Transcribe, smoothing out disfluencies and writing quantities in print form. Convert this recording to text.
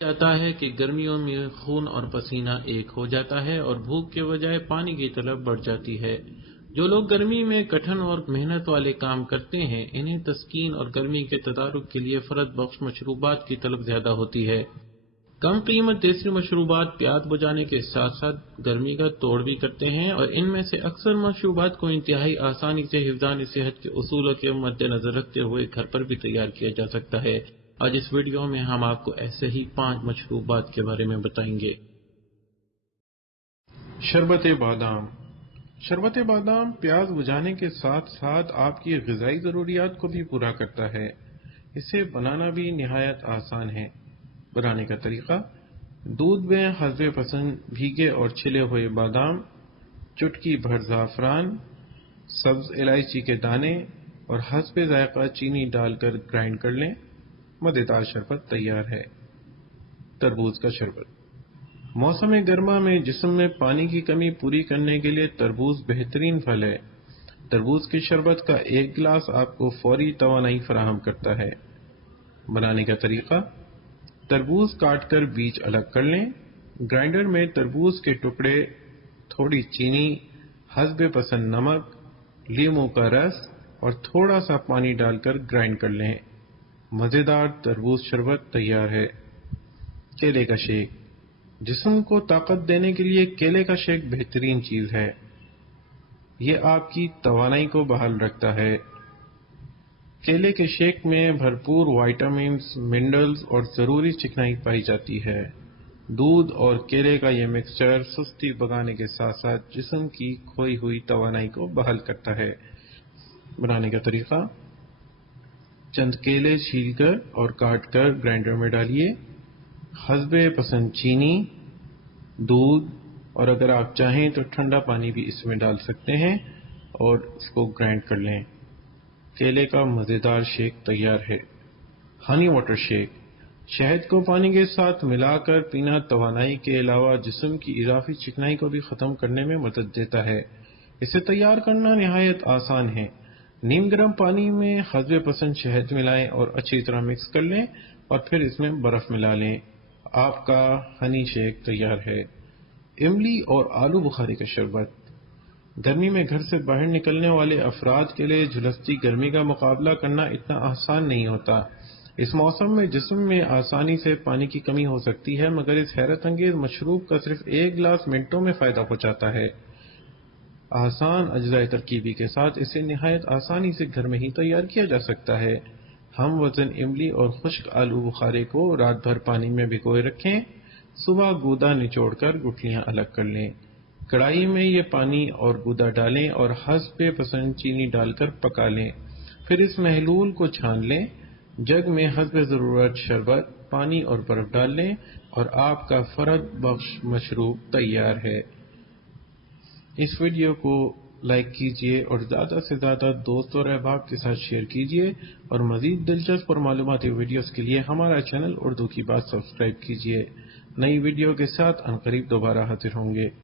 جاتا ہے کہ گرمیوں میں خون اور پسینہ ایک ہو جاتا ہے اور بھوک کے بجائے پانی کی طلب بڑھ جاتی ہے۔ جو لوگ گرمی میں کٹھن اور محنت والے کام کرتے ہیں، انہیں تسکین اور گرمی کے تدارک کے لیے فرد بخش مشروبات کی طلب زیادہ ہوتی ہے۔ کم قیمت دیسی مشروبات پیاس بجھانے کے ساتھ ساتھ گرمی کا توڑ بھی کرتے ہیں، اور ان میں سے اکثر مشروبات کو انتہائی آسانی سے حفظان صحت کے اصولوں کے مد نظر رکھتے ہوئے گھر پر بھی تیار کیا جا سکتا ہے۔ آج اس ویڈیو میں ہم آپ کو ایسے ہی 5 مشروبات کے بارے میں بتائیں گے۔ شربت بادام۔ شربت بادام پیاس بجھانے کے ساتھ ساتھ آپ کی غذائی ضروریات کو بھی پورا کرتا ہے۔ اسے بنانا بھی نہایت آسان ہے۔ بنانے کا طریقہ: دودھ میں حسب پسند بھیگے اور چھلے ہوئے بادام، چٹکی بھر زعفران، سبز الائچی کے دانے اور حسب ذائقہ چینی ڈال کر گرائنڈ کر لیں۔ مزیدار شربت تیار ہے۔ تربوز کا شربت۔ موسم گرما میں جسم میں پانی کی کمی پوری کرنے کے لیے تربوز بہترین پھل ہے۔ تربوز کی شربت کا ایک گلاس آپ کو فوری توانائی فراہم کرتا ہے۔ بنانے کا طریقہ: تربوز کاٹ کر بیج الگ کر لیں۔ گرائنڈر میں تربوز کے ٹکڑے، تھوڑی چینی، حسب پسند نمک، لیموں کا رس اور تھوڑا سا پانی ڈال کر گرائنڈ کر لیں۔ مزیدار تربوز شربت تیار ہے۔ کیلے کا شیک۔ جسم کو طاقت دینے کے لیے کیلے کا شیک بہترین چیز ہے۔ یہ آپ کی توانائی کو بحال رکھتا ہے۔ کیلے کے شیک میں بھرپور وائٹامنز، منرلز اور ضروری چکنائی پائی جاتی ہے۔ دودھ اور کیلے کا یہ مکسچر سستی بھگانے کے ساتھ ساتھ جسم کی کھوئی ہوئی توانائی کو بحال کرتا ہے۔ بنانے کا طریقہ: چند کیلے چھیل کر اور کاٹ کر گرائنڈر میں ڈالیے۔ حسب پسند چینی، دودھ اور اگر آپ چاہیں تو ٹھنڈا پانی بھی اس میں ڈال سکتے ہیں اور اس کو گرائنڈ کر لیں۔ کیلے کا مزیدار شیک تیار ہے۔ Honey water shake. شہد کو پانی کے ساتھ ملا کر پینا توانائی کے علاوہ جسم کی اضافی چکنائی کو بھی ختم کرنے میں مدد دیتا ہے۔ اسے تیار کرنا نہایت آسان ہے۔ نیم گرم پانی میں حسب پسند شہد ملائیں اور اچھی طرح مکس کر لیں اور پھر اس میں برف ملا لیں۔ آپ کا ہنی شیک تیار ہے۔ املی اور آلو بخاری کا شربت۔ گرمی میں گھر سے باہر نکلنے والے افراد کے لیے جھلستی گرمی کا مقابلہ کرنا اتنا آسان نہیں ہوتا۔ اس موسم میں جسم میں آسانی سے پانی کی کمی ہو سکتی ہے، مگر اس حیرت انگیز مشروب کا صرف ایک گلاس منٹوں میں فائدہ پہنچاتا ہے۔ آسان اجزاء ترکیبی کے ساتھ اسے نہایت آسانی سے گھر میں ہی تیار کیا جا سکتا ہے۔ ہم وزن املی اور خشک آلو بخارے کو رات بھر پانی میں بھگوئے رکھیں۔ صبح گودا نچوڑ کر گٹھلیاں الگ کر لیں۔ کڑھائی میں یہ پانی اور گودا ڈالیں اور حسب پسند چینی ڈال کر پکا لیں۔ پھر اس محلول کو چھان لیں۔ جگ میں حسب ضرورت شربت، پانی اور برف ڈال لیں اور آپ کا فرد بخش مشروب تیار ہے۔ اس ویڈیو کو لائک کیجیے اور زیادہ سے زیادہ دوست اور احباب کے ساتھ شیئر کیجیے، اور مزید دلچسپ اور معلوماتی ویڈیوز کے لیے ہمارا چینل اردو کی بات سبسکرائب کیجیے۔ نئی ویڈیو کے ساتھ عنقریب دوبارہ حاضر ہوں گے۔